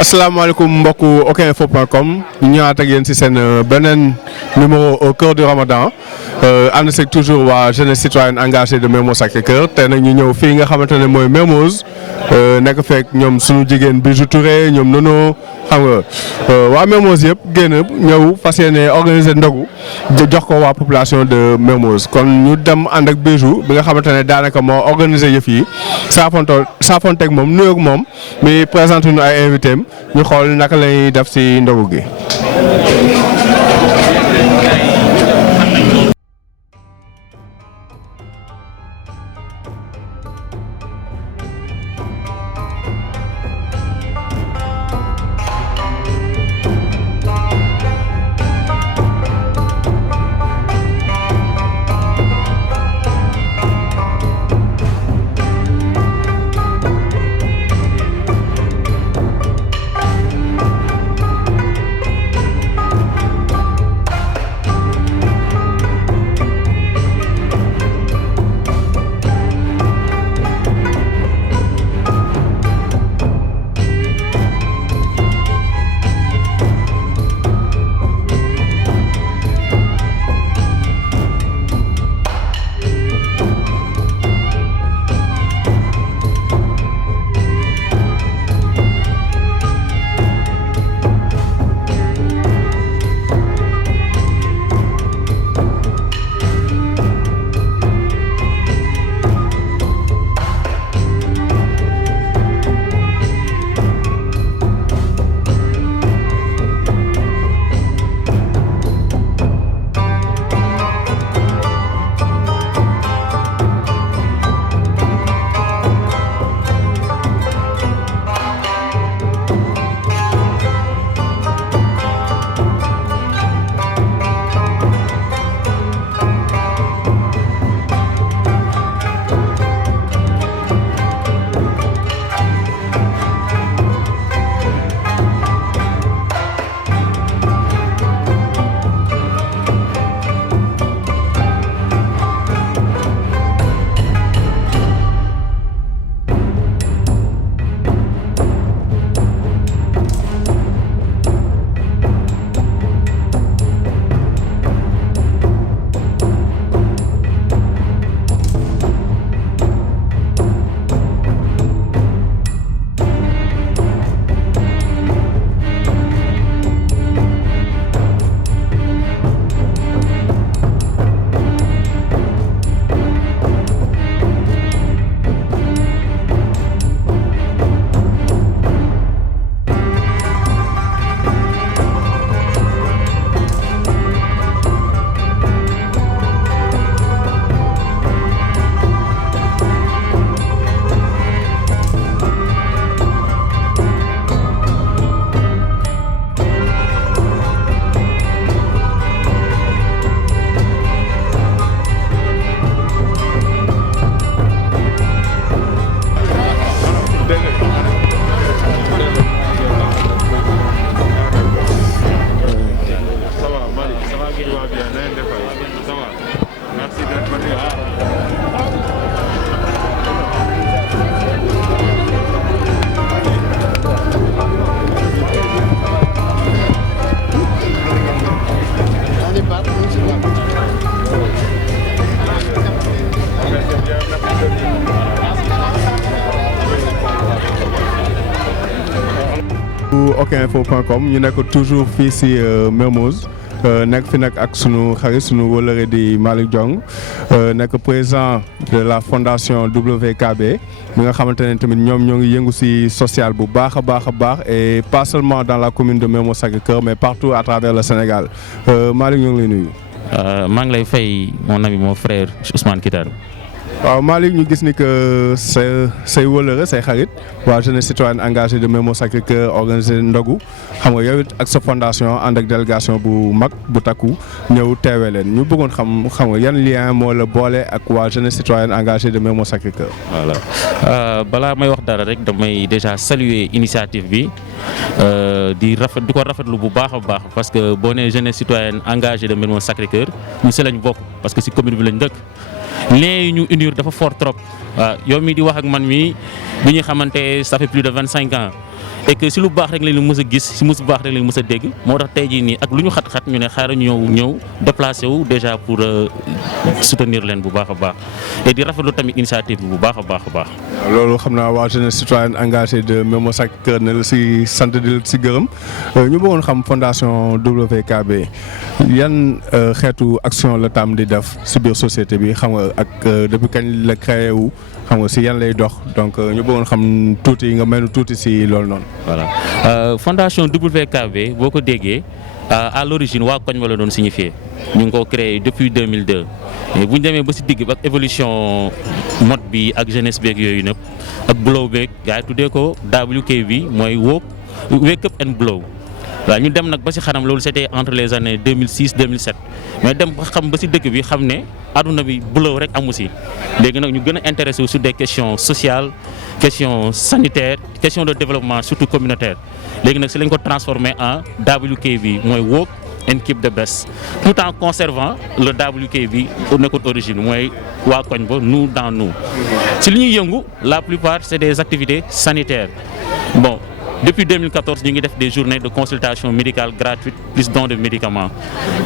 asalaamaaleykum mbokku okinfo.com ñu ñëwaat ak yéen ci seen beneen numéro au cœur du Ramadan ànd seeg toujours waa jeunesse citoyenne engagée de Mermoz Sacré-Cœur te nag ñu ñëw fii nga xamante ne mooy Mermoz nekk fekk ñoom suñu jigéen Bijou Touré ñoom nono xam nga waa Mermoz yëpp génn ñëw fas yéene organiser ndogu jox ko waa population de Mermoz kon ñu dem ànd ak Bijou bi nga xamante ne daanaka moo organiser yëf yi saafonteeg moom nuyoog moom mi présenté ñu ay invité am ñu xool naka lay def ci ndogu gi. okinfo.com ñu nekk toujours fii ci Mermoz nekk fi nag ak sunu xarit sunu wëllëre di Malick Diong nekk président de la fondation WKB bi nga xamante ne tamit ñoom ñoo ngi yëngu ci social bu baax a baax et pas seulement dans la commune de Mermoz Sacré-Cœur mais partout à travers le Sénégal Malick ñoo ngi lay nuyu. maa ngi lay fay mon ami mon frère Ousmane Kitar. waaw Malick ñu gis ni que say wëllëre say xarit waa jeunesse citoyenne engagée de Mermoz Sacré-Cœur organisé ndogu xam nga yow it ak sa fondation ànd ak délégation bu mag bu takku ñëw teewee leen ñu bëggoon xam nga yan lien moo la boole ak waa jeunesse citoyenne engagée de Mermoz Sacré-Cœur. voilà balaa may wax dara rek damay déjà saluer initiative bi di ko rafetlu bu baax a baax parce que boo nee jeunesse citoyenne engagée de Mermoz Sacré-Cœur ñu si lañ bokk parce que si commune bi lañ dëkk. lien yi ñu unir dafa fort trop waaw yow mi di wax ak man mi bi ñu xamante ça fait plus de 25 ans et que si lu baax rek lañ la mës a gis si lu baax rek lañ mës a dégg moo tax tey jii nii ak lu ñu xat-xat ñu ne xaaral ñu ñëw déplacé wu déjà pour soutenir leen bu baax a baax et di rafetlu tamit initiative bi bu baax a baax a baax. loolu xam naa waa jeunesse citoyenne engagée de Mermoz Sacré-Cœur ne la si sant di la si gërëm ñu bëggoon xam fondation WKB yan xeetu action la tam di def si biir société bi xam nga ak depuis kañ la créé wu xam nga si yan lay dox donc ñu bëggoon xam tuuti nga mel tuuti si loolu noonu. voilà fondation WKB boo ko déggee à l'origine waa koñ ba la doon signifié ñu ngi ko créé depuis 2002 mais bu ñu demee ba si digg ak évolution mode bi ak jeunesse beeg yooyu nëpp ak blow beeg gars yi tuddee ko WK bi mooy wake up and blow. waaw ñu dem nag ba si xanam loolu c'était entre les années 2006 2007 mais dem ba xam ba si dëkk bi xam ne aduna bi blow rek amu si léegi nag ñu gën a intéressé wu sur des questions sociales questions sanitaires questions de développement surtout communautaire léegi nag si lañ ko transformé en WKB mooy Walk and Keep the Best tout en conservant le WKB au nekkoon origine mooy waa koñ ba nous dans nous si li ñuy yëngu la plupart c'est des activités sanitaires bon. Depuis 2014, nous avons fait des journées de consultation médicale gratuite, plus don de médicaments.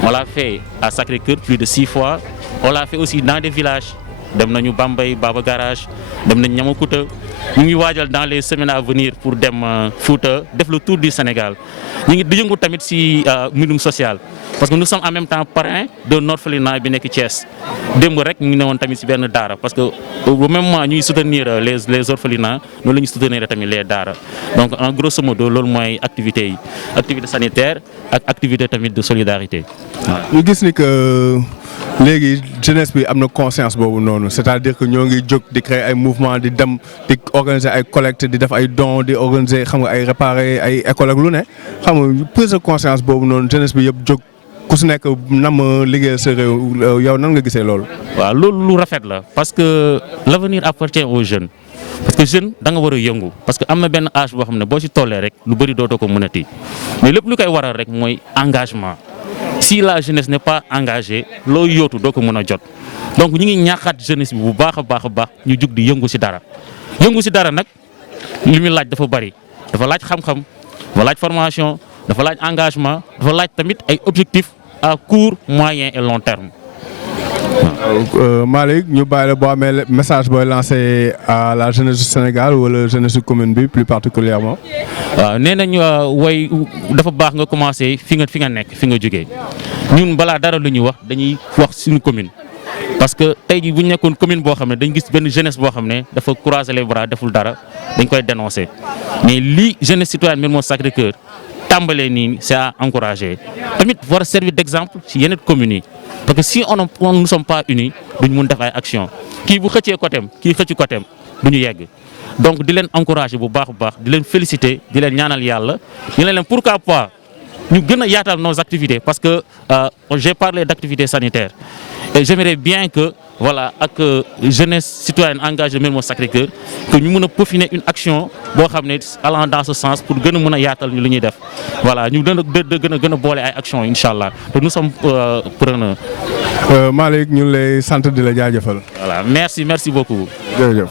On l'a fait à Sacré-Cœur plus de 6 fois. On l'a fait aussi dans des villages. Dem nañu Bambey, Baba Garage, dem nañu Niamacoute. Nous ngi waajal dans les semaines à venir pour dem Fouta, def le tour du Sénégal. Nous ngi di yëngu tamit ci mbindum social parce que nous sommes en même temps parrains d'un orphelinat bi nekk Thiès. Démb rek ñu ngi newoon tamit ci benn daara parce que au même moment ñuy soutenir les orphelinats noonu la ñuy soutenir tamit les daara donc en grosso modo loolu mooy activités yi activité sanitaire ak activité tamit de solidarité. ñu gis ni que léegi jeunesse bi am na conscience boobu noonu c'est-à-dire que ñoo ngi jóg di créer ay mouvement di dem di organiser ay collecte di def ay dons di organiser xam nga ay réparer ay école ak lu ne xam nga prise de conscience boobu noonu jeunesse bi yëpp jóg ku si nekk nam liggéeyal sa réew yow nan nga gisee loolu. waaw loolu lu rafet la parce que l'avenir appartient aux jeunes parce que jeune da nga war a yëngu parce que am na benn âge boo xam ne boo ci tollee rek lu bëri dootoo ko mënati mais lépp lu koy waral rek mooy engagement. Si la jeunesse n'est pas engagée loo yootu doo ko mën a jot donc ñu ngi ñaaxaat jeunesse bi bu baax a baax ñu jug di yëngu ci dara nag li muy laaj dafa bari dafa laaj xam-xam dafa laaj formation dafa laaj engagement dafa laaj tamit ay objectifs à court moyen et long terme. Malick ñu bàyyi la boo amee message booy lancé à la jeunesse du Sénégal wala jeunesse du commune bi plus particulièrement. waaw nee nañu way dafa baax nga commencé fi nga nekk fi nga jógee ñun balaa dara lu ñuy wax dañuy wax suñu commune. parce que tey jii bu ñu nekkoon commune boo xam ne dañ gis benn jeunesse boo xam ne dafa croiser les bras deful dara dañ koy dénoncer mais lii jeunesse citoyenne Mermoz Sacré-Cœur tàmbalee nii c'est à encourager tamit war a servir d'exemple ci yeneen communes yi. parce que si on ne sommes pas unis duñ mun def ay action kii bu xëccee côtéem kii xëccu côtéem du ñu yegg donc di leen encourager bu baax a baax di leen féliciter di leen ñaanal yàlla ñu leen pourquoi pas ñu gën a yaatal nos activités parce que j'ai parlé d'activités sanitaires et j'aimerais bien que voilà ak jeunesse citoyenne engagée Mermoz Sacré-Cœur que ñu mën a peaufiner une action boo xam ne allant dans ce sens pour gën a mën a yaatal ñu li ñuy def voilà ñu gën a boole ay actions incha allah te nous sommes preneurs. Malick ñu lay sant di la jaajëfal. voilà merci beaucoup. jërëjëf.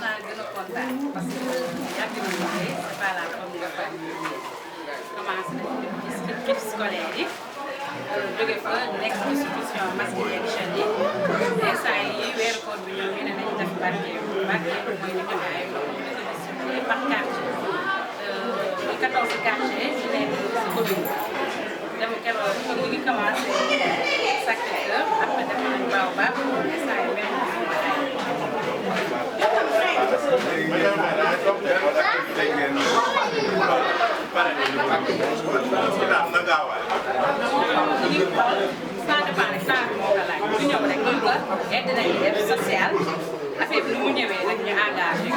naa gën a kontaan parce que yàgg nañu liggéey c'est pas la première fois ñu commencé nañu def ci kit scolaire yi jóge fa nekk institution masculine yi instant yi weeru koor bi ñoom ñu ne nañu def barkeelu mooy ñu joxe ay ndox ñu ko distribué par quartier 14 quartier ñu nekk si commune dem keroog ñu ngi commencé Sacré-Cœur après def nañu Baobab instant yi même ça dépend rek saa bi moo ko laaj bu ñëw rek loolu ko aide nañu def social affaire bi nu mu ñëwee rek ñu engagé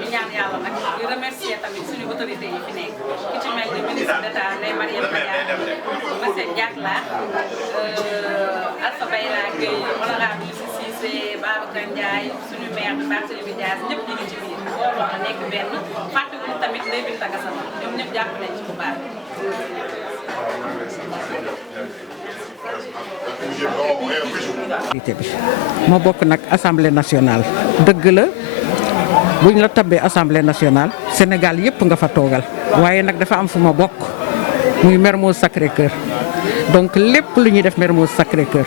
ñu ñaan yàlla nag di remercier tamit suñu autorités yi fi nekk ki ci mel ni ministre d'État Ndeye Marième Badiane monsieur Diakla Alpha Bayla Gueye honorable Youssou Cissé Babacar Ndiaye suñu maire bi Barthélémy Dias ñëpp ñu ngi ci biir booloo na nekk benn fàttewul tamit Ndeye Binta Gassama ñoom ñëpp jàpp nañ ci bu baax. ma bokk nag assemblée nationale dëgg la buñ la tabbee assemblée nationale Sénégal yëpp nga fa toogal waaye nag dafa am fu ma bokk muy Mermoz Sacré-Cœur donc lépp lu ñuy def Mermoz Sacré-Cœur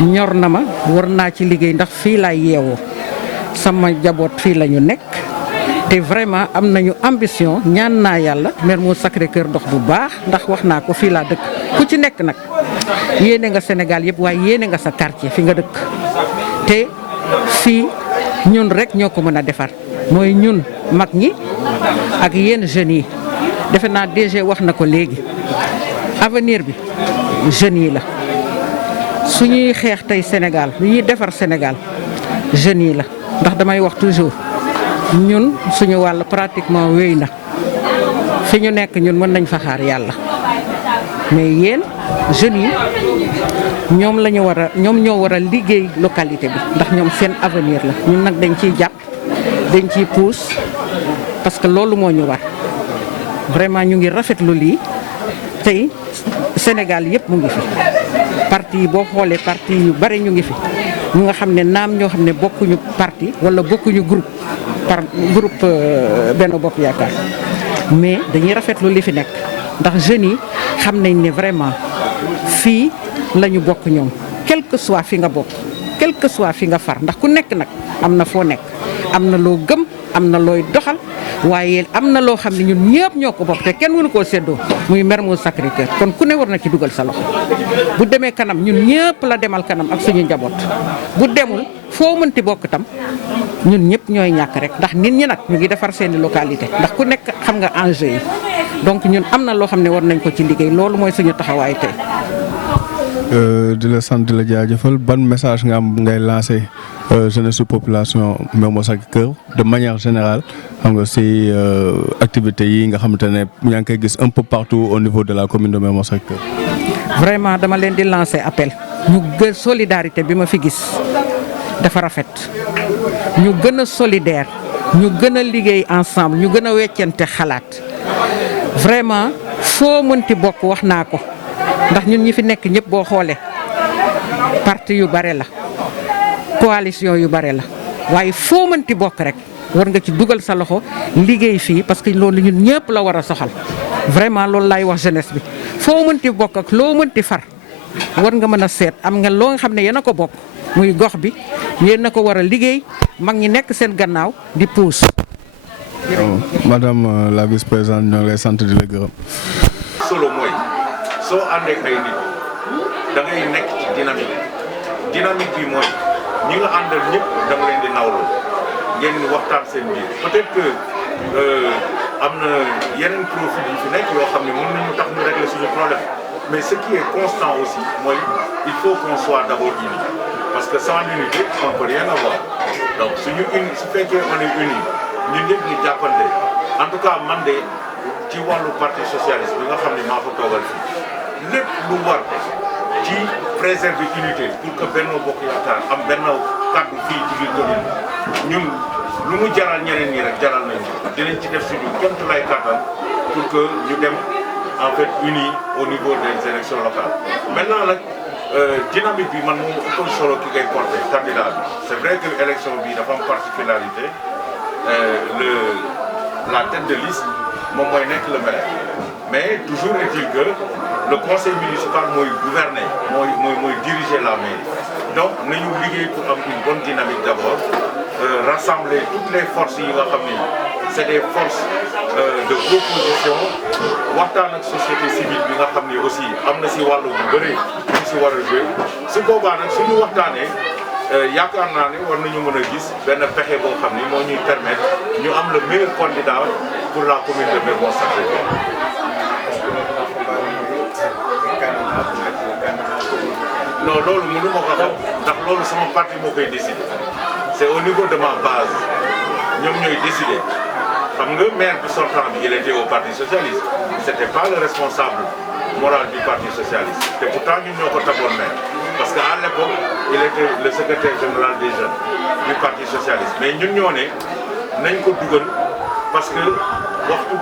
ñor na ma war naa ci liggéey ndax fii laay yeewoo sama jaboot fii la ñu nekk te vraiment am nañu ambition ñaan naa yàlla Mermoz Sacré-Cœur dox bu baax ndax wax naa ko fii laa dëkk ku ci nekk nag yéene nga Sénégal yëpp waaye yéene nga sa quartier fi nga dëkk te fii ñun rek ñoo ko mën a defar mooy ñun mag ñi ak yéen jeunes yi defe naa DG wax na ko léegi avenir bi jeunes yi la suñuy xeex tey Sénégal lu ñuy defar Sénégal jeunes yi la ndax damay wax toujours ñun suñu wàll pratiquement wéy na fi ñu nekk ñun mën nañ fa xaar yàlla mais yéen jeunes yi ñoom la ñu war a ñoom ñoo war a liggéey localité bi ndax ñoom seen avenir la ñun nag dañ ciy jàpp dañ ciy pousse parce que loolu moo ñu war vraiment ñu ngi rafetlu lii tey Sénégal yëpp mu ngi fi parti yi boo xoolee parti yu bare ñu ngi fi ñu nga xam ne naam ñoo xam ne bokkuñu parti wala bokkuñu groupe Benno Bokk Yaakaar mais dañuy rafetlu li fi nekk ndax jeunes yi xam nañ ne vraiment fii la ñu bokk ñoom quel que soit fi nga bokk quel que soit fi nga far ndax ku nekk nag am na foo nekk am na loo gëm am na looy doxal waaye am na loo xam ne ñun ñëpp ñoo ko bokk te kenn mënu koo séddoo muy Mermoz Sacré-Cœur kon ku ne war na ci dugal sa loxo bu demee kanam ñun ñëpp la demal kanam ak suñu njaboot bu demul foo mënti bokk tam ñun ñëpp ñooy ñàkk rek ndax nit ñi nag ñu ngi defar seeni localité ndax ku nekk xam nga enjeu yi donc ñun am na loo xam ne war nañ ko ci liggéey loolu mooy suñu taxawaay tey. di la sant di la jaajëfal ban message nga am ngay lancé jeunesse su population Mermoz Sacré-Cœur de manière générale xam nga si activités yi nga xamante ne yaa ngi koy gis un peu partout au niveau de la commune de Mermoz Sacré-Cœur. vraiment dama leen di lancer appel ñu gën solidarité bi ma fi gis dafa rafet ñu gën a solidaire ñu gën a liggéey ensemble ñu gën a weccante xalaat vraiment foo mënti bokk wax naa ko ndax ñun ñi fi nekk ñëpp boo xoolee parti yu bare la coalition yu bare la waaye foo mënti bokk rek war nga ci dugal sa loxo liggéey fii parce que loolu ñun ñëpp la war a soxal vraiment loolu laay wax jeunesse bi foo mënti bokk ak loo mënti far war nga mën a seet am nga loo nga xam ne yéen a ko bokk muy gox bi yéen a ko war a liggéey mag ñi nekk seen gannaaw di pousse. madame la vice-présidente ñoo ngi lay sant di la gërëm. solo mooy soo àndee ay nit da ngay nekk ci dynamique bi mooy ñi nga àndal ñëpp da nga leen di nawloo ngeen waxtaan seen biir peut-être que am na yeneen profil yi fi nekk yoo xam ne mën nañu tax ñu régler suñu problème mais ce qui est constant aussi mooy il faut qu'on soit d'abord unis parce que sans l'unité on ne peut rien avoir donc suñu uni su fekkee on est unis ñun ñëpp ñu jàppante en tout cas man de ci wàllu parti socialiste bi nga xam ne maa ko toogal fii lépp lu war ci préserver unité pour que Benno Bokk Yaakaar am benn kàddu fii ci biir commune ñun lu mu jaral ñeneen ñi rek jaral nañu dinañ ci def suñu kéemtu lay kàttan pour que ñu dem en fait unis au niveau des élections locales. Maintenant nag dynamique bi man moom ëpp solo ki ngay porté candidat bi c'est vrai que élection bi dafa am particularité la tête de liste moom mooy nekk le maire mais toujours est-il que le conseil municipal mooy gouverner mooy diriger la mairie donc nañu liggéey pour am une bonne dynamique d'abord rassembler toutes les forces yi nga xam ni c'est des forces de proposition waxtaan ak société civile bi nga xam ni aussi am na si wàllu bu bëri ñu si war a jouer su boobaa nag suñu waxtaanee yaakaar naa ne war nañu mën a gis benn pexe boo xam ni moo ñuy permettre ñu am le meilleur candidat pour la commune de Mermoz Sacré-Cœur. non loolu mënu ma ko xam ndax loolu sama parti moo koy décider c'est au niveau de ma base ñoom ñooy décider xam nga maire bi sortant bi il était au parti socialiste c'était pas le responsable moral du parti socialiste te pourtant ñun ñoo ko taboon maire parce que à l'époque il était le secrétaire général des jeunes du parti socialiste mais ñun ñoo ne nañ ko dugal parce que waxtu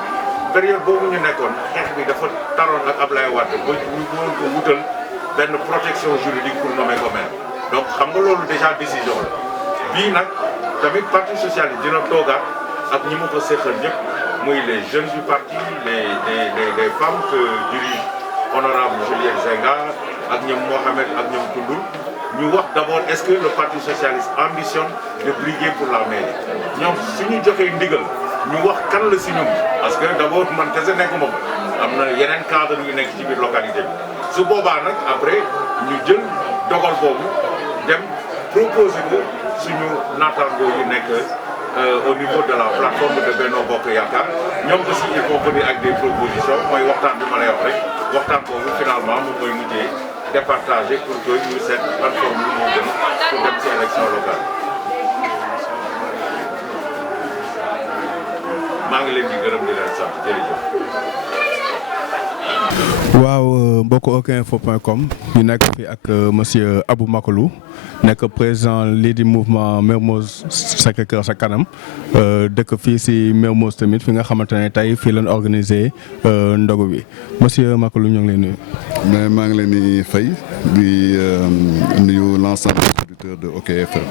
période boobu ñu nekkoon xeex bi dafa taroon ak Ablaye Wade ba ñu mën ko wutal benn protection juridique pour nommer ko maire donc xam nga loolu déjà décision la bii nag tamit parti socialiste dina toogaat ak ñi ma ko seqal ñëpp muy les jeunes du parti les femmes que dirige honorable Juliette Zenga ak ñoom Mohamed ak ñoom Koundoul ñu wax d'abord est-ce que le parti socialiste ambitionne de briguer pour la mairie ñoom suñu joxee ndigal ñu wax kan la si ñun parce que d'abord man kese nekkuma ko am na yeneen cadre yu nekk ci biir localité bi su boobaa nag après ñu jël dogal boobu dem proposer ko suñu naataangoo yu nekk au niveau de la plateforme de Benno Bokk Yaakaar ñoom aussi il faut venir ak des propositions mooy waxtaan bi ma lay wax rek waxtaan boobu finalement moom mooy mujjee départager pour que ñu seet plateforme bi moo gën pour dem ci élection locale. maa ngi leen di gërëm di leen sant jërëjëf. waaw mbokk okinfo.com ñu nekk fi ak monsieur Abou Makalou nekk président lii di mouvement Mermoz Sacré-Cœur sa kanam dëkk fii si Mermoz tamit fi nga xamante ne tey fii lañ organisé ndogu bi monsieur Makalou ñu ngi lay nuyu. mais maa ngi leen di fay di nuyu l'ensemble des auditeurs de OKFM.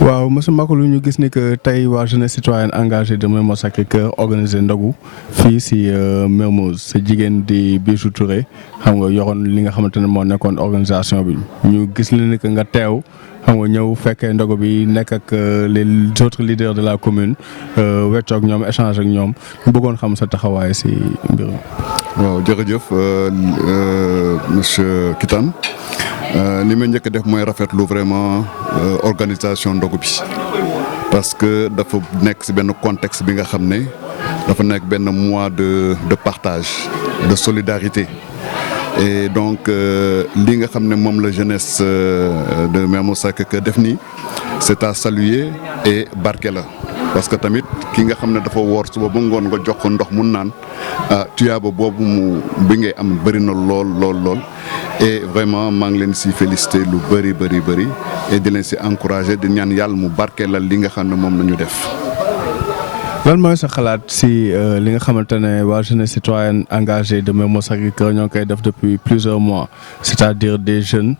waaw monsieur Makalou ñu gis ni que tey waa jeunesse citoyenne engagée de Mermoz Sacré-Cœur organisé ndogu fii si Mermoz sa jigéen di Bijou Touré xam nga yoroon li nga xamante ne moo nekkoon organisation bi ñu gis ni que nga teew xam nga ñëw fekkee ndogu bi nekk ak les autres leaders de la commune weccoog ñoom échange ak ñoom ñu bëggoon xam sa taxawaay si mbir mi. waaw jërëjëf monsieur Kitane. li ma njëkk a def mooy rafetlu vraiment organisation ndogu bi parce que dafa nekk ci benn contexte bi nga xam ne dafa nekk benn mois de partage de solidarité et donc li nga xam ne moom la jeunesse de Mermoz Sacré-Cœur def nii c'est à saluer et barke la parce que tamit ki nga xam ne dafa woor suba ba ngoon nga jox ko ndox mun naan tuyaaba boobu bi ngay am bëri na lool et vraiment maa ngi leen si féliciter lu bëri et di leen si encourager di ñaan yàlla mu barkeelal li nga xam ne moom la ñu def. lan mooy sa xalaat si li nga xamante ne waa jeunesse citoyenne engagée de Mermoz Sacré-Cœur ñoo koy def depuis plusieurs mois c'est-à-dire des jeunes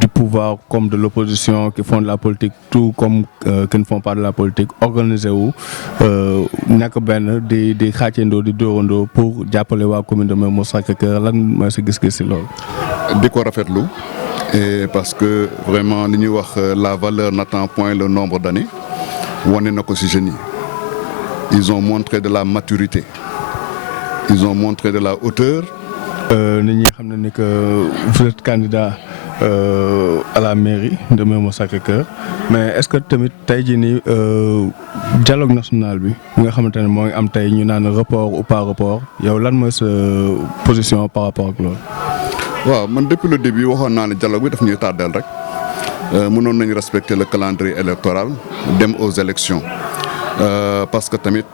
du pouvoir comme de l'opposition qui font de la politique tout comme qui ne font pas de la politique organisé wu nekk benn di xàccendoo di dóorandoo pour jàppale waa commune de Mermoz Sacré-Cœur lan mooy sa gis-gis si loolu. di ko rafetlu et parce que vraiment li ñuy wax la valeur n'attend point le nombre d'années wane na ko ci jeunes yi. Ils ont montré de la maturité, ils ont montré de la hauteur. nit ñi xam ne ni que vous êtes candidat à la mairie de Mermoz Sacré-Cœur mais est-ce que tamit tey jii nii dialogue national bi nga xamante ne moo ngi am tey ñu naan report ou pas report yow lan mooy sa position par rapport ak loolu. waaw man depuis le début waxoon naa ne dialogue bi daf ñuy tardel rek mënoon nañu respecter le calendrier électoral dem aux élections. Parce que tamit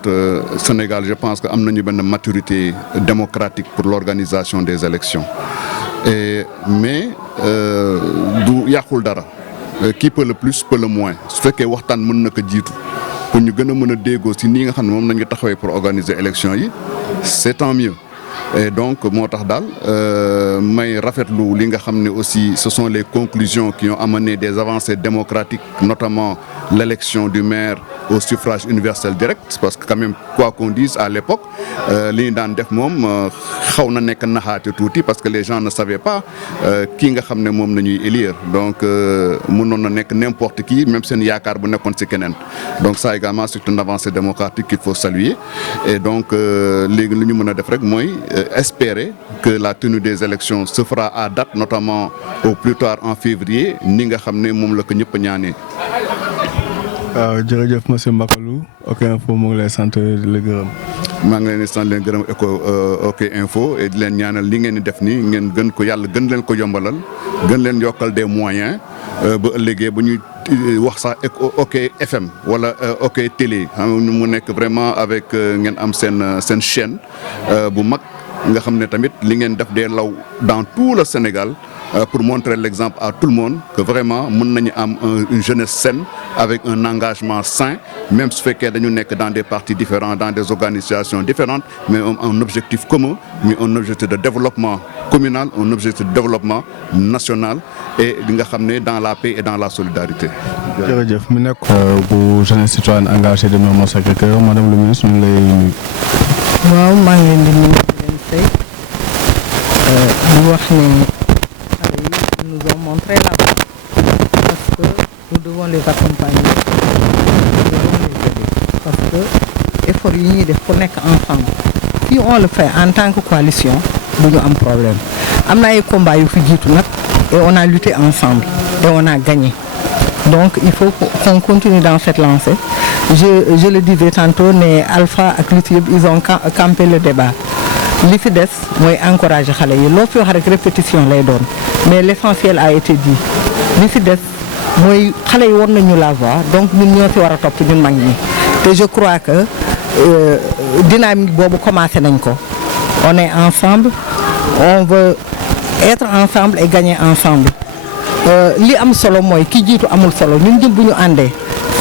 Sénégal je pense que am nañu benn maturité démocratique pour l'organisation des élections mais du yàqul dara qui peut le plus peut le moins su fekkee waxtaan mën na ko jiitu pour ñu gën a mën a déggoo si nii nga xam ne moom nañu taxawee pour organiser élection yi c'est tant mieux. Et donc moo tax daal may rafetlu li nga xam ne aussi ce sont les conclusions qui ont amené des avancées démocratiques, notamment l'élection du maire au suffrage universel direct, parce que quand même quoi qu'on dise à l'époque li ñu daan def moom xaw na nekk naxaate tuuti parce que les gens ne savaient pas kii nga xam ne moom la ñuy élire, donc mënoon na nekk n'importe qui, même seen yaakaar bu nekkoon ci keneen. Donc ça également c'est une avancée démocratique qu'il faut saluer. Et donc léegi li ñu mën a def rek mooy espérer que la tenue des élections se fera à date, notamment au plus tard en février, ni nga xam ne moom la ko ñëpp ñaanee. jërëjëf monsieur Mbakalou OK Info mu ngi lay sant di la gërëm. maa ngi leen di sant leen gërëm OK Info et di leen ñaanal li ngeen di def nii ngeen gën ko yàlla gën leen ko yombalal gën leen yokkal des moyens ba ëllëgee bu ñuy wax sax OK FM wala OK Télé mu nekk vraiment avec ngeen am seen chaîne bu mag nga xam ne tamit li ngeen def dee law dans tout le Sénégal. Pour montrer l'exemple à tout le monde que vraiment mën nañu am une jeunesse saine avec un engagement sain, même su fekkee dañu nekk dans des partis différents, dans des organisations différentes, mais un objectif commun, mais un objectif de développement communal, un objectif de développement national et li nga xam ne dans la paix et dans la solidarité. jërëjëf mu nekk bu jeunesse citoyenne engagée de Mermoz Sacré-Cœur, madame le ministre ñu ngi lay nuyu. waaw maa ngi leen di nuyu leen tey di wax ne nous ont montré la voie parce que nous devons les accompagner, nous devons les aider parce que effort yi ñuy def ku nekk ensemble si on le fait en tant que coalition du ñu am problème. Am na ay combats yu fi jiitu nag et on a lutté ensemble et on a gagné. Donc il faut qu'on continue dans cette lancée. Je le disais tantôt, ne Alpha ak Lutte yëpp ils ont campé le débat. Li fi des mooy encourager xale yi loo fi wax rek répétition lay doon mais l'essentiel a été dit li fi des mooy xale yi war nañu la voir donc ñun ñoo fi war a topp ñun mag ñi te je crois que dynamique boobu commencé nañ ko. On est ensemble, on veut être ensemble et gagner ensemble. Li am solo mooy ki jiitu amul solo ñun ñëpp bu ñu àndee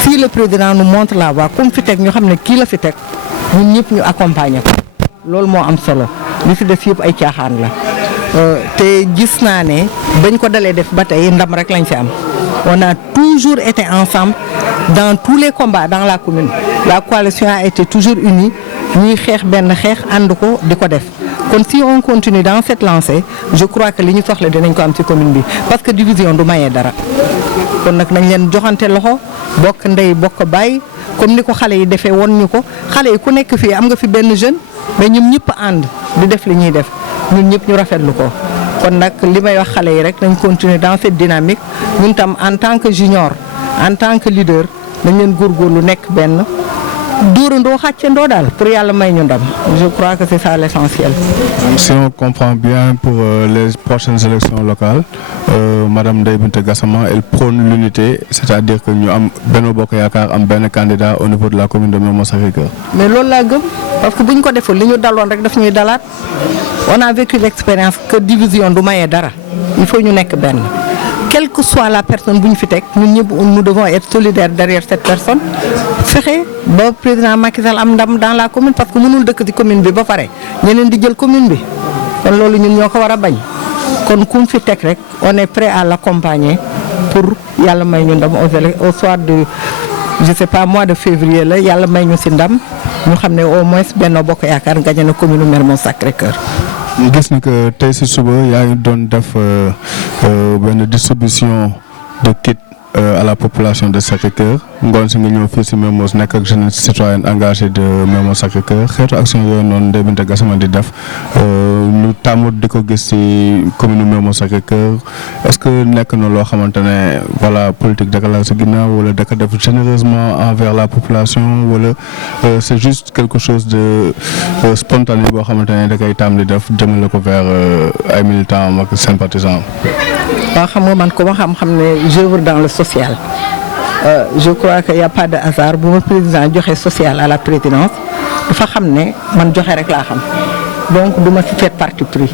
si le président nous montre la voie comme fi teg ñu xam ne kii la fi teg ñun ñëpp ñu accompagner ko. loolu moo am solo li fi def yëpp ay caaxaan la te gis naa ne bañ ko dalee def ba tey ndam rek lañ fi am on a toujours été ensemble dans tous les combats dans la commune la coalition a été toujours unie ñuy xeex benn xeex ànd ko di ko def kon si on continue dans cette lancée je crois que li ñu soxla dinañ ko am ci commune bi parce que division du mayee dara kon nag nañ leen joxante loxo bokk ndey bokk baay comme ni ko xale yi defee woon ñu ko xale yi ku nekk fii am nga fi benn jeune mais ñun ñëpp ànd di def li ñuy def ñun ñëpp ñu rafetlu ko kon nag li may wax xale yi rek nañ continuer dans cette dynamique ñun tam en tant que junior en tant que leader nañ leen góorgóorlu nekk benn dóorandoo xàccandoo daal pour yàlla may ñu ndam je crois que c'est ça l'essentiel. Si on comprend bien pour les prochaines élections locales madame Ndeye Binta Gassama elle prône l'unité c'est-à-dire que ñu am Benno Bokk Yaakaar am benn candidat au niveau de la commune de Mermoz Sacré-Cœur. mais loolu laa gëm parce que bu ñu ko deful li ñu daloon rek daf ñuy dalaat on a vécu l'expérience que division du mayee dara il faut ñu nekk benn quelle que soit la personne bu ñu fi teg ñun ñëpp nous devons être solidaires derrière cette personne fexe ba président Macky Sall am ndam dans la commune parce que mënul dëkk ci commune bi ba pare ñeneen di jël commune bi kon loolu ñun ñoo ko war a bañ kon ku mu fi teg rek on est prêt à l'accompagner pour yàlla may ñu ndam au soir de je sais pas mois de février la yàlla may ñu ci ndam ñu xam ne au moins Benno Bokk Yaakaar gagné na commune Mermoz Sacré-Cœur. ñu gis ni que tey ci suba yaa ngi doon def benn distribution de kits à la population de Sacré-Cœur ngoon si nga ñëw fii ci Mermoz nekk ak jeunesse citoyenne engagée de Mermoz Sacré-Cœur xeetu action yooyu noonu Ndeye Binta Gassama di def ñu tàmm di ko gis ci commune Mermoz Sacré-Cœur est-ce que nekk na loo xamante ne voilà politique daka la ci ginnaaw wala daka def généreusement envers la population wala c'est juste quelque chose de spontané boo xamante ne da koy tàmm di def jëmale ko vers ay militants ak sympathisants. waaw xam nga man ko ma xam-xam ne j'œuvre dans le social je crois que y a pas de hasard bu ma président joxe social à la présidence dafa xam ne man joxe rek laa xam donc du ma ci fait parti pris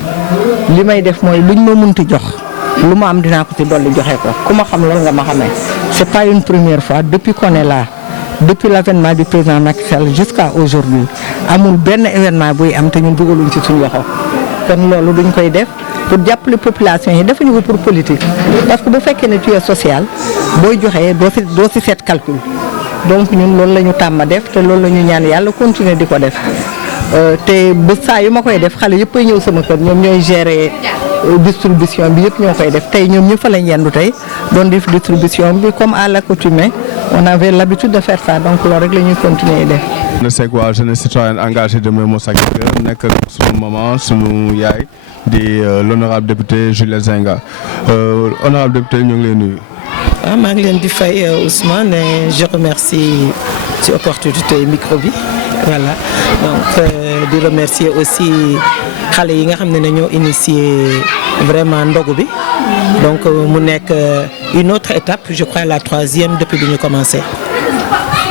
li may def mooy luñ ma munti jox lu ma am dinaa ko ci dolli joxe ko ku ma xam loolu nga ma xamee c'est pas une première fois depuis qu'on est là depuis l'avènement du président Macky Sall jusqu'à aujourd'hui amul benn événement buy am te ñun dugaluñ ci suñu loxo kon loolu duñ koy def pour jàppale population yi defuñu ko pour politique parce que bu fekkee ne tu es social booy joxee doo ci seet calcul donc ñun loolu la ñu tàmm def te loolu la ñu ñaan yàlla continuer di ko def te ba saa yu ma koy def xale yëpp ay ñëw sama kër ñoom ñooy gérer distribution bi yëpp ñoo koy def tey ñoom ñëpp fa lañ yendu tey doon def distribution bi comme à l'accoutumée on avait l'habitude de faire ça donc loolu rek la ñuy continuer def. ne c'est quoi jeunesse citoyenne engagée de Mermoz Sacré-Cœur nekk sunu maman sunu yaay di l'honorable député Juliette Zenga honorable député ñu ngi lay nuyu. waaw maa ngi leen di fay Ousmane et je remercie ci opportunité micro bi voilà donc di remercier aussi xale yi nga xam ne ñoo initié vraiment ndogu bi donc mu nekk une autre étape je crois la 3e depuis bi ñu commencé.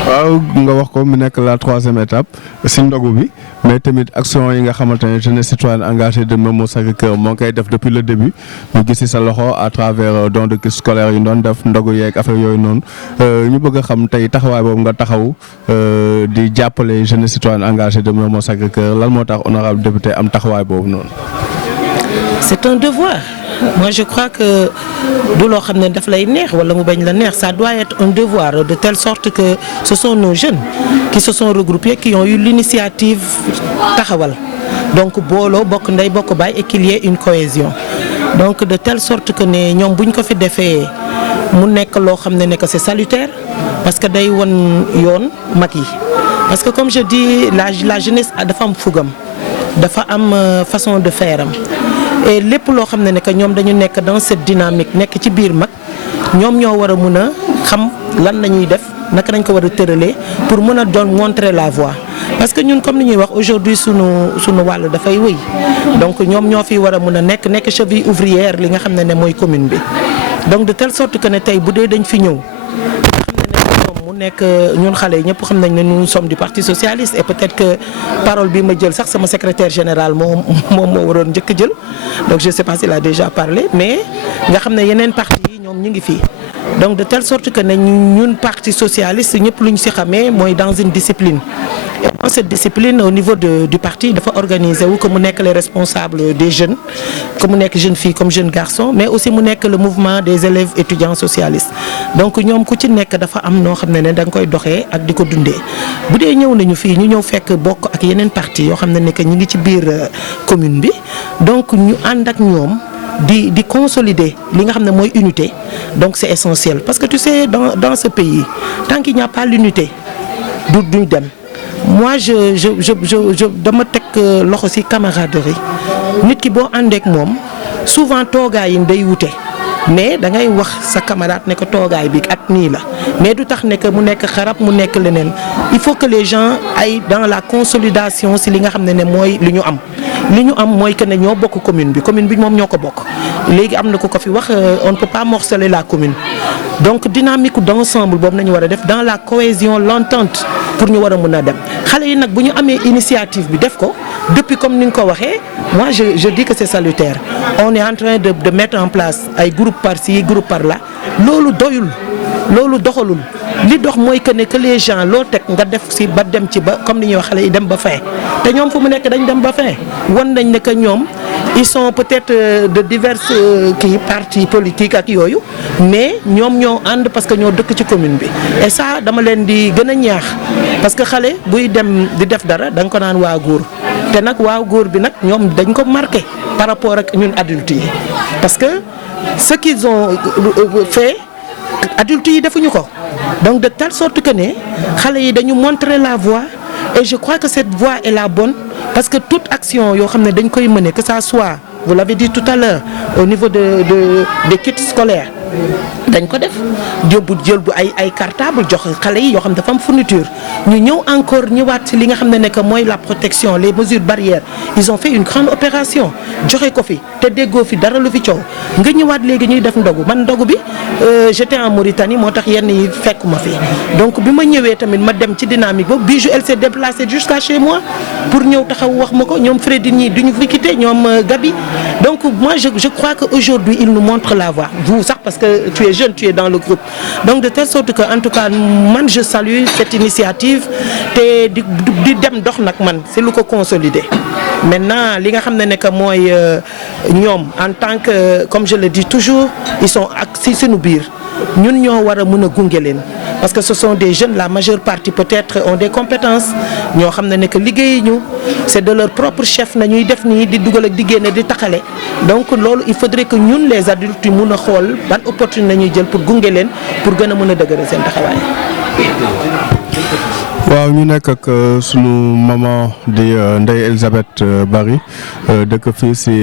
waaw nga wax ko mu nekk la 3e étape si ndogu bi mais tamit action yi nga xamante ne jeunesse citoyenne engagée de Mermoz Sacré-Cœur moo koy def depuis le début ñu gis sa loxo à travers don de kits scolaires yi doon def ndogu yeeg affaire yooyu noonu ñu bëgg a xam tey taxawaay boobu nga taxaw di jàppale jeunesse citoyenne engagée de Mermoz Sacré-Cœur lan moo tax honorable député am taxawaay boobu noonu. C'est un devoir. Moi je crois que du loo xam ne daf lay neex wala mu bañ la neex ça doit être un devoir de telle sorte que ce sont nos jeunes qui se sont regroupés qui ont eu l'initiative taxawal donc booloo bokk ndey bokk baay et qu'il y ait une cohésion donc de telle sorte que ne ñoom buñ ko fi defee mu nekk loo xam ne que c'est salutaire parce que day won yoon mag yi parce que comme je dis la jeunesse dafa am fugam dafa am façon de faire am et lépp loo xam ne que ñoom dañu nekk dans cette dynamique nekk ci biir mag ñoom ñoo war a mun a xam lan la ñuy def naka nañ ko war a tëralee pour mën a doon montrer la voie parce que ñun comme ni ñuy wax aujourd'hui sunu wàll dafay wëy donc ñoom ñoo fi war a mun a nekk cheville ouvrière li nga xam ne mooy commune bi donc de telle sorte que ne tey bu dee dañ fi ñëw nekk ñun xale yi ñëpp xam nañ ne nous sommes du parti socialiste et peut-être que parole bi ma jël sax sama secrétaire général moom moo waroon njëkk a jël donc je sais pas s'il a déjà parlé mais nga xam ne yeneen parti yi ñoom ñu ngi fii donc de telle sorte que ne ñun parti socialiste ñëpp lu ñu ci xamee mooy dans une discipline et dans cette discipline au niveau du parti dafa organiser wu que mu nekk les responsables des jeunes que mu nekk jeune fille comme jeune garçon mais aussi mu nekk le mouvement des élèves étudiants socialistes donc ñoom ku ci nekk dafa am noo xam ne da nga koy doxee ak di ko dundee bu dee ñëw nañu fii ñu ñëw fekk bokk ak yeneen parti yoo xam ne que ñu ngi ci biir commune bi donc ñu ànd ak ñoom di consolider li nga xam ne mooy unité donc c'est essentiel parce que tu sais dans ce pays tant qu'il n'y a pas l'unité duñ dem moi je dama teg loxo ci camaraderie nit ki boo àndeek moom souvent toogaay yi day wute mais da ngay wax sa camarade ne ko toogaay bi ak nii la mais du tax ne que mu nekk xarab mu nekk leneen il faut que les gens aillent dans la consolidation ci li nga xam ne mooy li ñu am mooy que ne ñoo bokk commune bi moom ñoo ko bokk léegi am na ko fi wax on ne peut pas morceler la commune donc dynamique d'ensemble boobu nañu war a def dans la cohésion l'entente pour ñu war a mën a dem xale yi nag bu ñu amee initiative bi def ko depuis comme ni nga ko waxee moi je dis que c'est salutaire on est en train de mettre en place ay groupe par-ci groupe par-là loolu doyul loolu doxalul li dox mooy que ne que les gens loo teg nga def ci ba dem ci ba comme ni ñuy wax xale yi dem ba fin te ñoom fu mu nekk dañ dem ba fin wan nañ ne que ñoom ils sont peut-être de divers partis politiques ak yooyu mais ñoom ñoo ànd parce que ñoo dëkk ci commune bi et ça dama leen di gën a ñaax parce que xale buy dem di def dara da nga ko naan waa góor te nag waa góor bi nag ñoom dañ ko marqué par rapport ak ñun adultes yi parce que ce qu'ils ont fait adultes yi defuñu ko donc de telle sorte que ne xale yi dañu montrer la voie et je crois que cette voie est la bonne parce que toute action yoo xam ne dañ koy mener que ça soit vous l'avez dit tout à l'heure au niveau des kits scolaires dañ ko def yóbbu jël bu ay cartable jox xale yi yoo xam dafa am fourniture ñu ñëw encore ñëwaat ci li nga xam ne que mooy la protection les mesures barrières ils ont fait une grande opération joxe ko fi te déggoo fi dara lu fi coow nga ñëwaat léegi ñuy def ndogu man ndogu bi j'étais en Mauritanie moo tax yenn yi fekkuma fi donc bi ma ñëwee tamit ma dem ci dynamique boobu Bijou elle s'est déplacée jusqu'à chez moi pour ñëw taxaw wax ma ko ñoom Freddy ñii duñu fi quitté ñoom Gabi donc moi je crois que aujourd'hui il nous montre la voie vous sax parce que tu es jeune tu es dans le groupe donc de telle sorte que en tout cas man je salue cette initiative te di dem dox nag man c'est lu ko consolider maintenant li nga xam ne que mooy ñoom en tant que comme je le dis toujours ils sont ak si suñu biir ñun ñoo war a mën a gunge leen parce que ce sont des jeunes la majeure partie peut-être ont des compétences ñoo xam ne que liggéeyi ñu c'est de leur propre chef na ñuy def nii di dugal ak di génne di taxale donc loolu il faudrait que ñun les adultes yu mun a xool ban opportunité nañuy jël pour gunge leen pour gën a mën a dëgëral seen taxawaay. waaw ñu nekk ak sunu maman di Ndeye Elisabeth Bary dëkk fii si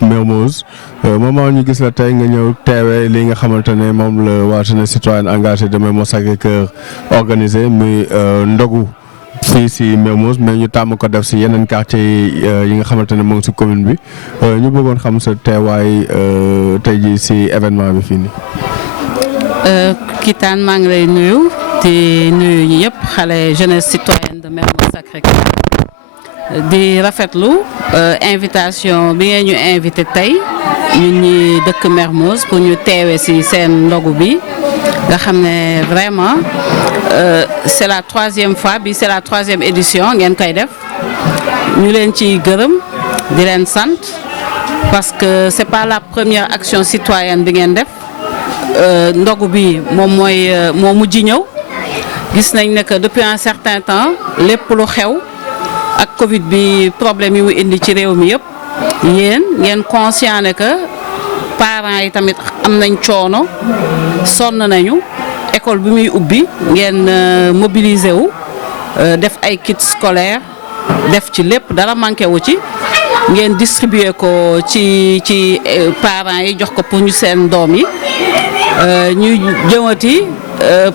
Mermoz maman ñu gis la tey nga ñëw teewee li nga xamante ne moom la waa jeunesse citoyenne engagée de Mermoz Sacré-Cœur organisé muy ndogu fii si Mermoz mais ñu tàmm ko def si yeneen quartier yi nga xamante ne moo ngi si commune bi ñu bëggoon xam sa teewaay tey jii si événement bi fii nii. Kitaan maa ngi lay nuyu. di nuyu ñi yëpp xale jeunesse citoyenne de Mermoz Sacré-Cœur di rafetlu invitation bi ngeen ñu invité tey ñun ñi dëkk Mermoz pour ñu teewe ci seen ndogu bi nga xam ne vraiment c'est la 3e fois bi c'est la 3e édition ngeen koy def ñu leen ci gërëm di leen sant parce que c'est pas la première action citoyenne bi ngeen def ndogu bi moom mooy moo mujj ñëw gis nañ ne que depuis un certain temps lépp lu xew ak Covid bi problème yi mu indi ci réew mi yëpp yéen ngeen conscient ne que parents yi tamit am nañ coono sonn nañu école bi muy ubbi ngeen mobiliser wu def ay kits scolaires def ci lépp dara manqué wu ci ngeen distribuer ko ci parents yi jox ko pour ñu seen doom yi ñu jëmati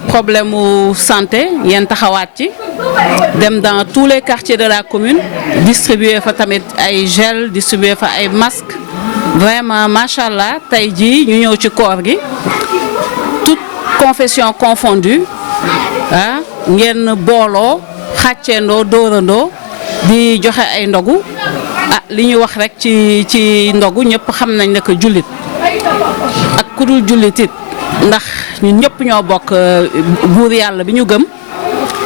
problème mu santé ngeen taxawaat ci dem dans tous les quartiers de la commune distribuer fa tamit ay gel distribuer fa ay masques vraiment macha allah tey jii ñu ñëw ci koor gi toute confession confondue ah ngeen booloo xàcceendoo dóorandoo di joxe ay ndogu ah li ñu wax rek ci ndogu ñëpp xam nañ ne que jullit ak ku dul jullit it ndax ñun ñëpp ñoo bokk buur yàlla bi ñu gëm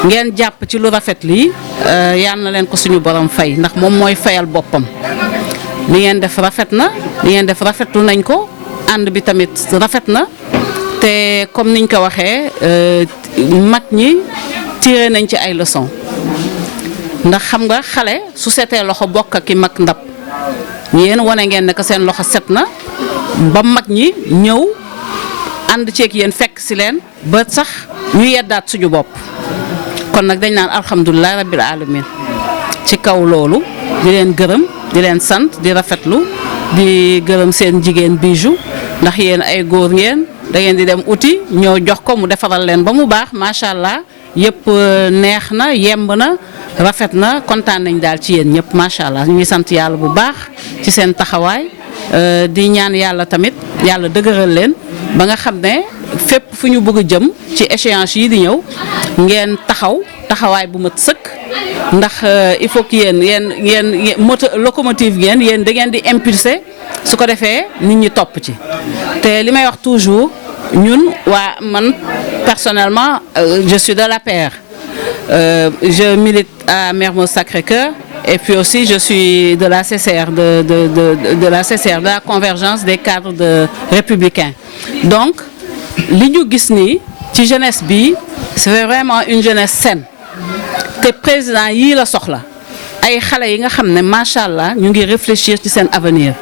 ngeen jàpp ci lu rafet lii yal na leen ko suñu borom fay ndax moom mooy fayal boppam li ngeen def rafet na li ngeen def rafetlu nañ ko ànd bi tamit rafet na te comme niñ ko waxee mag ñi tiré nañ ci ay leçons ndax xam nga xale su setee loxo bokk ak ki mag ndab yéen wane ngeen ne que seen loxo set na ba mag ñi ñëw ànd ceeg yéen fekk si leen ba sax ñu yeddaat suñu bopp kon nag dañ naan alhamdulilah rabbil alamin ci kaw loolu di leen gërëm di leen sant di rafetlu di gërëm seen jigéen Bijou ndax yéen ay góor ngeen da ngeen di dem uti ñëw jox ko mu defaral leen ba mu baax macha allah yëpp neex na yemb na rafet na kontaan nañ daal ci yéen ñëpp macha allah ñu ngi sant yàlla bu baax ci seen taxawaay di ñaan yàlla tamit yàlla dëgëral leen ba nga xam ne fépp fu ñu bëgg a jëm ci échéance yi di ñëw ngeen taxawaay bu mat sëkk ndax il faut que yéen moteur locomotive ngeen yéen da ngeen di impulser su ko defee nit ñi topp ci te li may wax toujours ñun waa man personnellement je suis de l'APR je milite à Mermoz Sacré-Cœur et puis aussi je suis de la CCR de la CCR de la convergence des cadres républicains donc li ñu gis nii ci jeunesse bi c'est vraiment une jeunesse saine te président yii la soxla ay xale yi nga xam ne macha allah ñu ngi réfléchir ci seen avenir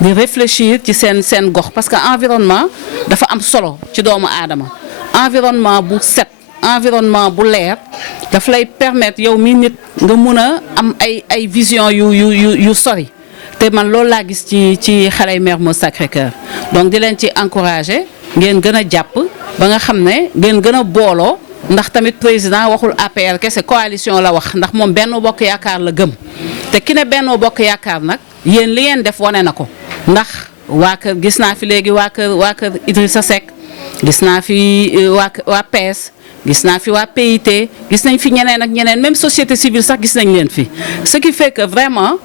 di réfléchir ci seen gox parce que environnement dafa am solo ci doomu aadama environnement bu set environnement bu leer daf lay permettre yow mi nit nga mun a am ay vision yu sori te man loolu laa gis ci xale yi Mermoz Sacré-Cœur donc di leen ci encourager ngeen gën a jàpp ba nga xam ne ngeen gën a booloo ndax tamit président waxul APR kese coalition la wax ndax moom Benno Bokk Yaakaar la gëm te ki ne Benno Bokk Yaakaar nag yéen li ngeen def wane na ko ndax waa kër gis naa fi léegi waa kër Idrissa Seck gis naa fi waa PS gis naa fi waa PIT gis nañ fi ñeneen ak ñeneen même société civile sax gis nañ leen fi ce qui fait que vraiment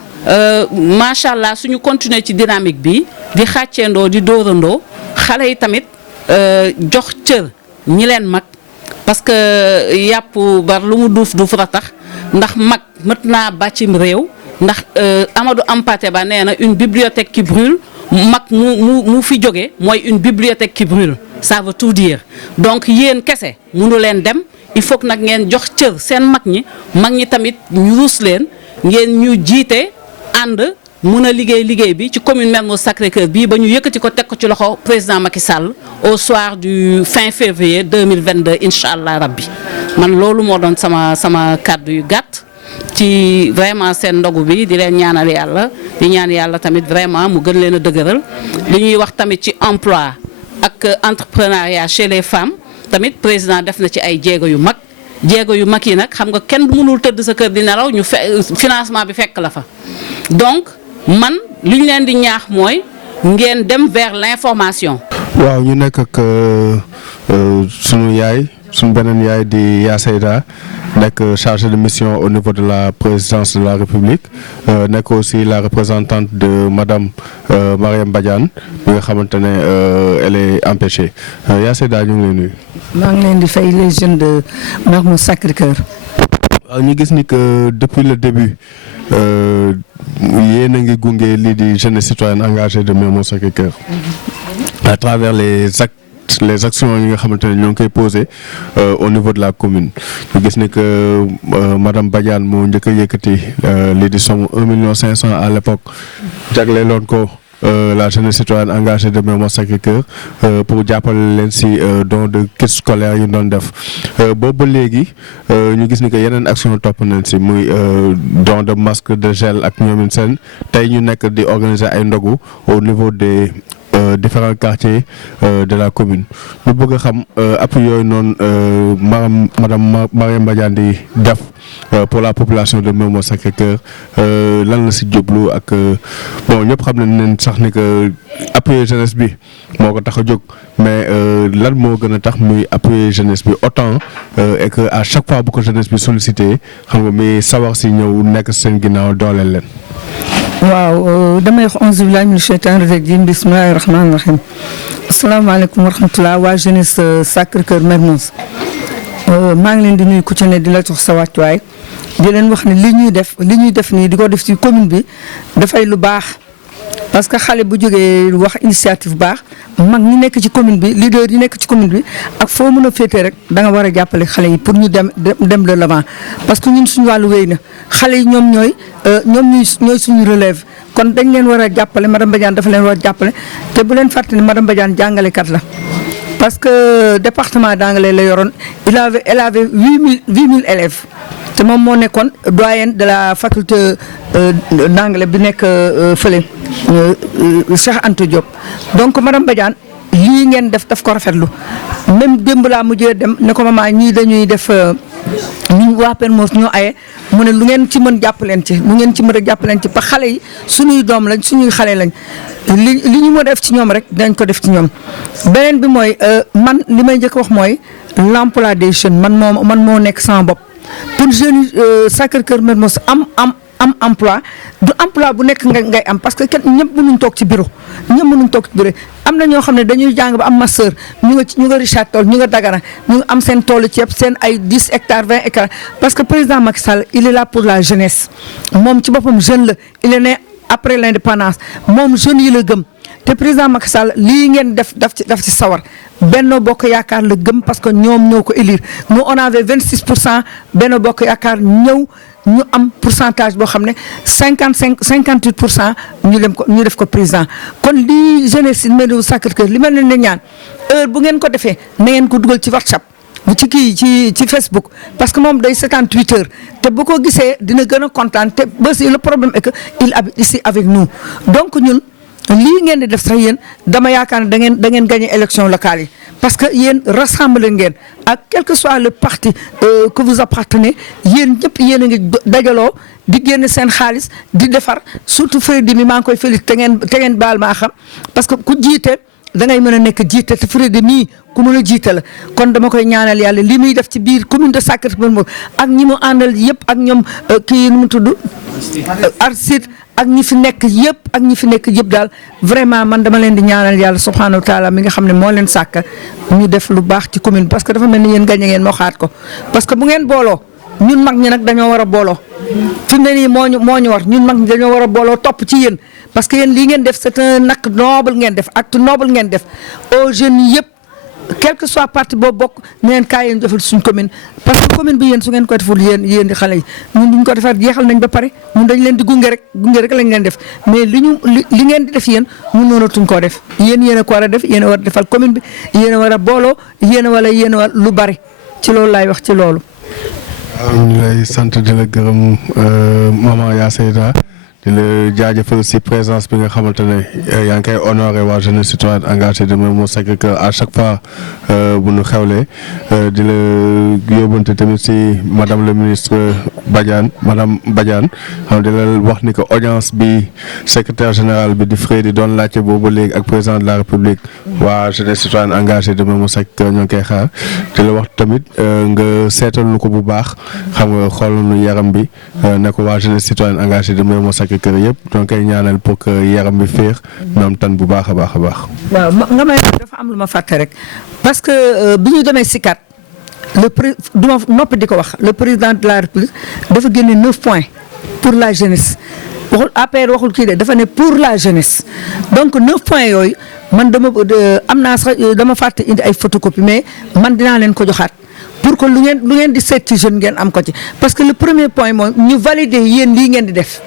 macha allah suñu continuer ci dynamique bi di xàcceendoo di dóorandoo xale yi tamit jox cër ñi leen mag parce que yàpp bar lu mu duuf ratax ndax mag mët naa bàccim réew ndax Amadou Hampâté Bâ nee na une bibliothèque qui brûle mag mu fi jóge mooy une bibliothèque qui brûle ça veut tout dire donc yéen kese mënu leen dem il faut que nag ngeen jox cër seen mag ñi tamit ñu ruus leen ngeen ñu jiite ànd mun a liggéey bi ci commune Mermoz Sacré-Cœur bii ba ñu yëkkati ko teg ko ci loxo président Macky Sall au soir du fin février 2022 incha allah rabbi man loolu moo doon sama kàddu yu gàtt ci vraiment seen ndogu bi di leen ñaanal yàlla di ñaan yàlla tamit vraiment mu gën leen a dëgëral li ñuy wax tamit ci emploi ak entrepreneuriat chez les femmes tamit président def na ci ay jéego yu mag yi nag xam nga kenn mënul tëdd sa kër di nelaw ñu financement bi fekk la fa donc man li ñu leen di ñaax mooy ngeen dem vers l'information. waaw ñu nekk ak sunu beneen yaay di Ya Seyda nekk chargée de mission au niveau de la présidence de la République nekk aussi la représentante de madame Mariam Badiane bi nga xamante ne elle est empêchée Ya Seyda ñu ngi lay nuyu. maa ngi leen di fay les jeunes de Mermoz Sacré-Cœur. waaw ñu gis ni que depuis le début yéen a ngi gunge lii di jeunesse citoyenne engagée de Mermoz Sacré-Cœur à travers les actions yi nga xamante ne ñoo ngi koy posé au niveau de la commune ñu gis ne que madame Badiane moo njëkk a yëkkati lii di somme 1,5 million à l'époque jagleeloon ko la jeunesse citoyenne engagée de Mermoz Sacré-Cœur pour jàppale leen si don de kits scolaires yu doon def boobu ba léegi ñu gis ni que yeneen action topp nañ si muy don de masque de gel ak ñoomin seen tey ñu nekk di organiser ay ndogu au niveau des différents quartiers de la commune ñu bëgg a xam appui yooyu noonu madame Mariam Badiane di def pour la population de Mermoz Sacré-Cœur lan la si jublu ak bon ñëpp xam nañ sax ni que appuyer jeunesse bi moo ko tax a jóg mais lan moo gën a tax muy appuyer jeunesse bi autant et que à chaque fois bu ko jeunesse bi sollicité xam nga muy sawar si ñëw nekk seen ginnaaw dooleel leen. waaw damay wax auzu billaahi mina sheytaani rajiim bismillaahi rahmaani rahiim asalaamaaleykum wa rahmatulah waa jeunesse Sacré-Cœur Mermoz maa ngi leen di nuyu ku ci ne di la jox sa wàccuwaay di leen wax ne li ñuy def nii di ko def ci commune bi dafay lu baax parce que xale bu jógee wax initiative baax mag ñi nekk ci commune bi leader yi nekk ci commune bi ak foo mën a féetee rek da nga war a jàppale xale yi pour ñu dem de l'avant parce que ñun suñu wàllu wéy na xale yi ñoom ñooy suñu relève kon dañ leen war a jàppale madame Badiane dafa leen war a jàppale te bu leen fàtte ni madame Badiane jàngalekat la parce que département d'anglais la yoroon elle avait 8000 élèves te moom moo nekkoon doyenne de la faculté d'anglais bi nekk fële Cheikh Anta Diop donc madame Badiane lii ngeen daf ko rafetlu même démb laa mujjee dem ne ko maman ñii dañuy def ñu waa Mermoz ñoo aye mu ne lu ngeen ci mën jàpp leen ci ba xale yi suñuy doom lañ suñuy xale lañ li ñu mën a def ci ñoom rek dinañ ko def ci ñoom. beneen bi mooy man li may njëkk wax mooy l'emploi des jeunes man moo nekk sama bopp pour jeunes Sacré-Cœur Mermoz am emploi du emploi bu nekk ngay am parce que kenn ñëpp mënuñ toog ci bureau am na ñoo xam ne dañuy jàng ba am master ñu nga Richard Toll ñu nga Dagana ñu nga am seen toolu ceeb seen ay 10 hectares 20 hectares parce que président Macky Sall il est là pour la jeunesse moom ci boppam jeune la il est né après l'indépendance moom jeune yi la gëm te président Macky Sall lii ngeen daf ci sawar Benno Bokk Yaakaar la gëm parce que ñoom ñoo ko élire nous on avait 26% Benno Bokk Yaakaar ñëw ñu am pourcentage boo xam ne 58% ñu def ko président kon lii jeunesse Mermoz Sacré-Cœur li ma leen di ñaan heure bu ngeen ko defee na ngeen ko dugal ci WhatsApp ci Facebook parce que moom day 78 heures te bu ko gisee dina gën a kontaan te ba si le problème est que il habite ici avec nous donc ñun lii ngeen di def sax yéen dama yaakaar ne da ngeen gagné élection locale yi parce que yéen rassemblé ngeen ak quel que soit le parti que vous appartenez yéen ñëpp yéen a ngi dajaloo di génn seen xaalis di defar surtout Freddy mi maa ngi koy félicité te ngeen baal maa xam parce que ku jiite da ngay mën a nekk jiite te Freddy mii ku mën a jiite la kon dama koy ñaanal yàlla li muy def ci biir commune de Sacré-Cœur ak ñi mu àndal yëpp ak ñoom kii nu mu tudd Arcide ak ñi fi nekk yëpp daal vraiment man dama leen di ñaanal yàlla subhanahu wa taala mi nga xam ne moo leen sàkk ñu def lu baax ci commune parce que dafa mel ni yéen gañe ngeen moo xaat ko parce que bu ngeen booloo ñun mag ñi nag dañoo war a booloo fi mu ne nii moo ñu war ñun mag ñi dañoo war a booloo topp ci yéen parce que yéen lii ngeen def c'est un acte noble ngeen def acte noble ngeen def aux jeunes yëpp quel que soit parti boobu bokk neen kaay yéen defal suñ commune parce que commune bi yéen su ngeen ko deful yéen di xale yi ñun duñ ko defar jeexal nañ ba pare ñun dañ leen di gunge rek lañ leen def mais li ngeen di def yéen ñun noonatuñ koo def yéen a ko war a def yéen a war a defal commune bi yéen a war a booloo yéen a war lu bari ci loolu laay wax ci loolu. ñu lay sant di la gërëm maman Ya Seyda di la jaajëfal si présence bi nga xamante ne yaa ngi koy honoré waa jeunesse citoyenne engagée de Mermoz Sacré-Cœur à chaque fois bu ñu xewlee di la yóbbante tamit si madame le ministre madame Badiane xam di la wax ni que audience bi secrétaire général bi di Freddy doon laajte boobu léegi ak président de la république waa jeunesse citoyenne engagée de Mermoz Sacré-Cœur ñoo ngi koy xaar di la wax tamit nga seetal nu ko bu baax xam nga xool nu yaram bi ne ko waa jeunesse citoyenne engagée de Mermoz Sacré-Cœur yëpp donc koy ñaanal pour que yaram bi féex ñoom tan bu baax a baax a baax. waaw nga may dafa am lu ma fàtte rek parce que bi ñu demee SICAD du ma noppi di ko wax le président de la république dafa génne 9 points pour la jeunesse waxul APR waxul kii de dafa ne pour la jeunesse donc 9 points yooyu man dama fàtte indi ay photocopie mais man dinaa leen ko joxaat. pour que lu ngeen di seet ci jeune ngeen am ko ci parce que le premier point mooy ñu valider yéen lii ngeen di def